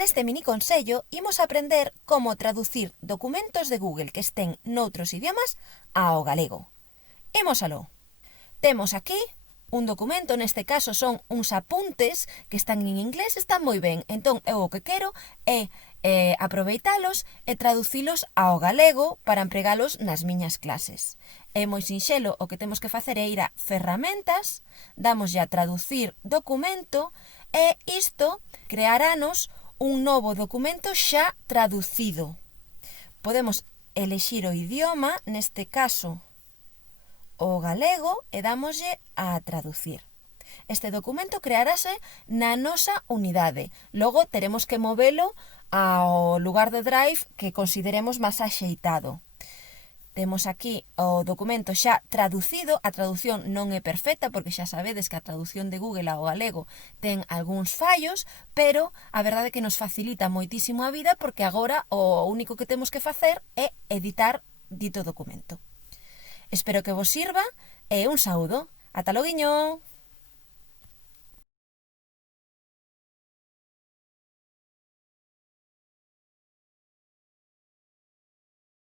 Neste mini consello imos aprender como traducir documentos de Google que estén noutros idiomas ao galego. Imos aló. Temos aquí un documento, neste caso son uns apuntes que están en inglés, están moi ben. Entón, eu o que quero é aproveitalos e traducilos ao galego para empregalos nas miñas clases. É moi sinxelo, o que temos que facer é ir a ferramentas, damos a traducir documento e isto crearanos un novo documento xa traducido. Podemos elexir o idioma, neste caso o galego, e dámoslle a traducir. Este documento crearase na nosa unidade. Logo teremos que movelo ao lugar de Drive que consideremos máis axeitado. Temos aquí o documento xa traducido. A traducción non é perfecta porque xa sabedes que a traducción de Google ao galego ten algúns fallos, pero a verdade é que nos facilita moitísimo a vida porque agora o único que temos que facer é editar dito documento. Espero que vos sirva e un saúdo. Ata loguiño!